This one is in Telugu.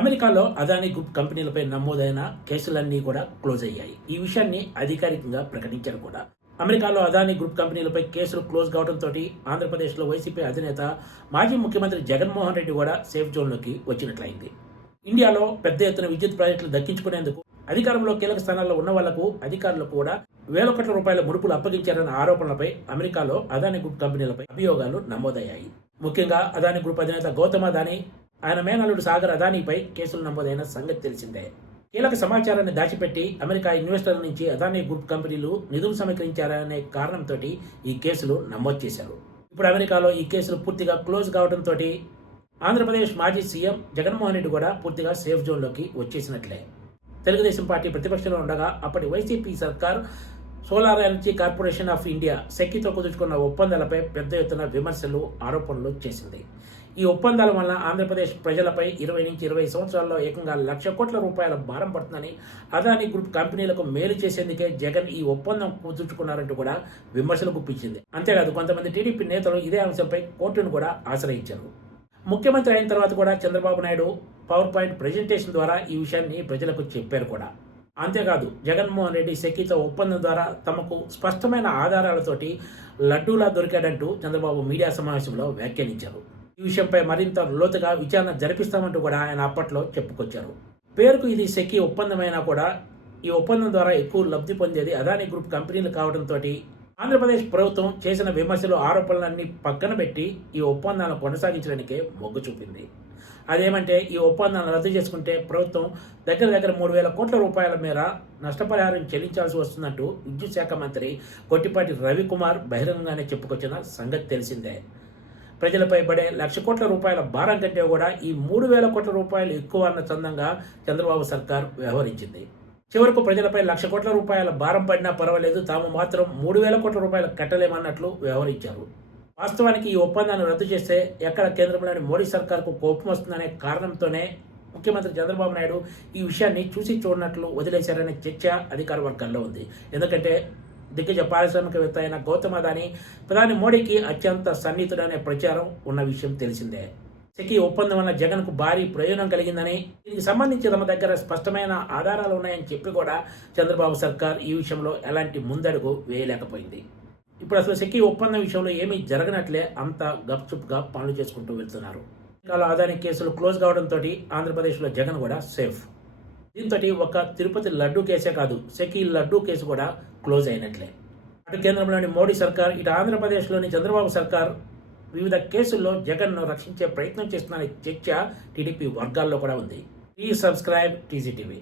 అమెరికాలో అదానీ గ్రూప్ కంపెనీలపై నమోదైన కేసులన్నీ కూడా క్లోజ్ అయ్యాయి. ఈ విషయాన్ని అధికారికంగా ప్రకటించారు కూడా. అమెరికాలో అదానీ గ్రూప్ కంపెనీలపై కేసులు క్లోజ్ కావడంతో ఆంధ్రప్రదేశ్లో వైసీపీ అధినేత మాజీ ముఖ్యమంత్రి జగన్మోహన్ రెడ్డి కూడా సేఫ్ జోన్లోకి వచ్చినట్లయింది. ఇండియాలో పెద్ద ఎత్తున విద్యుత్ ప్రాజెక్టులు దక్కించుకునేందుకు అధికారంలో కీలక స్థానాల్లో ఉన్న వాళ్లకు అధికారులు కూడా వేల కోట్ల రూపాయల ముడుపులు అప్పగించారన్న ఆరోపణలపై అమెరికాలో అదానీ గ్రూప్ కంపెనీలపై అభియోగాలు నమోదయ్యాయి. ముఖ్యంగా అదానీ గ్రూప్ అధినేత గౌతమ్ అదానీ, ఆయన మేనల్లుడు సాగర్ అదానీపై కేసులు నమోదైన సంగతి తెలిసిందే. కీలక సమాచారాన్ని దాచిపెట్టి అమెరికా ఇన్వెస్టర్ల నుంచి అదానీ గ్రూప్ కంపెనీలు నిధులు సమీకరించారనే కారణంతో ఈ కేసులు నమోదు చేశారు. ఇప్పుడు అమెరికాలో ఈ కేసులు పూర్తిగా క్లోజ్ కావడంతో ఆంధ్రప్రదేశ్ మాజీ సీఎం జగన్మోహన్ రెడ్డి కూడా పూర్తిగా సేఫ్ జోన్లోకి వచ్చేసినట్లే. తెలుగుదేశం పార్టీ ప్రతిపక్షంలో ఉండగా అప్పటి వైసీపీ సర్కార్ solar energy corporation of India సెక్కితో కుదుర్చుకున్న ఒప్పందాలపై పెద్ద ఎత్తున విమర్శలు, ఆరోపణలు చేసింది. ఈ ఒప్పందాల వల్ల ఆంధ్రప్రదేశ్ ప్రజలపై 20 నుంచి 20 సంవత్సరాల్లో ఏకంగా 1,00,000 కోట్ల రూపాయల భారం పడుతుందని, అదానీ గ్రూప్ కంపెనీలకు మేలు చేసేందుకే జగన్ ఈ ఒప్పందం కుదుర్చుకున్నారంటూ కూడా విమర్శలు గుప్పించింది. అంతేకాదు కొంతమంది టీడీపీ నేతలు ఇదే అంశంపై కోర్టును కూడా ఆశ్రయించారు. ముఖ్యమంత్రి అయిన తర్వాత కూడా Chandrababu Naidu power point presentation ద్వారా ఈ విషయాన్ని ప్రజలకు చెప్పారు కూడా. అంతేకాదు జగన్మోహన్ రెడ్డి సెకీతో ఒప్పందం ద్వారా తమకు స్పష్టమైన ఆధారాలతోటి లడ్డూలా దొరికాడంటూ చంద్రబాబు మీడియా సమావేశంలో వ్యాఖ్యానించారు. ఈ విషయంపై మరింత లోతుగా విచారణ జరిపిస్తామంటూ కూడా ఆయన అప్పట్లో చెప్పుకొచ్చారు. పేరుకు ఇది సెకీ ఒప్పందమైనా కూడా ఈ ఒప్పందం ద్వారా ఎక్కువ లబ్ధి పొందేది అదానీ గ్రూప్ కంపెనీలు కావడంతో ఆంధ్రప్రదేశ్ ప్రభుత్వం చేసిన విమర్శలు, ఆరోపణలన్నీ పక్కన పెట్టి ఈ ఒప్పందాలను కొనసాగించడానికే మొగ్గు చూపింది. అదేమంటే ఈ ఒప్పందాలను రద్దు చేసుకుంటే ప్రభుత్వం దగ్గర 3,000 కోట్ల రూపాయల మేర నష్టపరిహారం చెల్లించాల్సి వస్తుందంటూ విద్యుత్ శాఖ మంత్రి గొట్టిపాటి రవికుమార్ బహిరంగంగానే చెప్పుకొచ్చిన సంగతి తెలిసిందే. ప్రజలపై పడే 1,00,000 కోట్ల రూపాయల భారం కంటే కూడా ఈ 3,000 కోట్ల రూపాయలు ఎక్కువ అన్న చందంగా చంద్రబాబు సర్కార్ వ్యవహరించింది. చివరకు ప్రజలపై 1,00,000 కోట్ల రూపాయల భారం పడినా పర్వాలేదు, తాము మాత్రం 3,000 కోట్ల రూపాయలు కట్టలేమన్నట్లు వ్యవహరించారు. వాస్తవానికి ఈ ఒప్పందాన్ని రద్దు చేస్తే ఎక్కడ కేంద్రంలోని మోడీ సర్కార్కు కోపం వస్తుందనే కారణంతోనే ముఖ్యమంత్రి చంద్రబాబు నాయుడు ఈ విషయాన్ని చూసి చూడనట్లు వదిలేశారనే చర్చ అధికార వర్గాల్లో ఉంది. ఎందుకంటే దిగ్గజ పారిశ్రామికవేత్త అయిన గౌతమ్ అదానీ ప్రధాని మోడీకి అత్యంత సన్నిహితుడనే ప్రచారం ఉన్న విషయం తెలిసిందే. సెకీ ఒప్పందం వల్ల జగన్కు భారీ ప్రయోజనం కలిగిందని, దీనికి సంబంధించి తమ దగ్గర స్పష్టమైన ఆధారాలు ఉన్నాయని చెప్పి కూడా చంద్రబాబు సర్కార్ ఈ విషయంలో ఎలాంటి ముందడుగు వేయలేకపోయింది. ఇప్పుడు అసలు సెకీ ఒప్పందం విషయంలో ఏమీ జరగనట్లే అంతా గప్చుప్గా పనులు చేసుకుంటూ వెళ్తున్నారు. అమెరికాలో అదానీ కేసులు క్లోజ్ కావడంతో ఆంధ్రప్రదేశ్లో జగన్ కూడా సేఫ్. దీంతో ఒక తిరుపతి లడ్డూ కేసే కాదు, సెకీ లడ్డూ కేసు కూడా క్లోజ్ అయినట్లే. అటు కేంద్రంలోని మోడీ సర్కార్, ఇటు ఆంధ్రప్రదేశ్లోని చంద్రబాబు సర్కార్ వివిధ కేసుల్లో జగన్ను రక్షించే ప్రయత్నం చేస్తున్న చర్చ టీడీపీ వర్గాల్లో కూడా ఉంది. Please subscribe TGTV.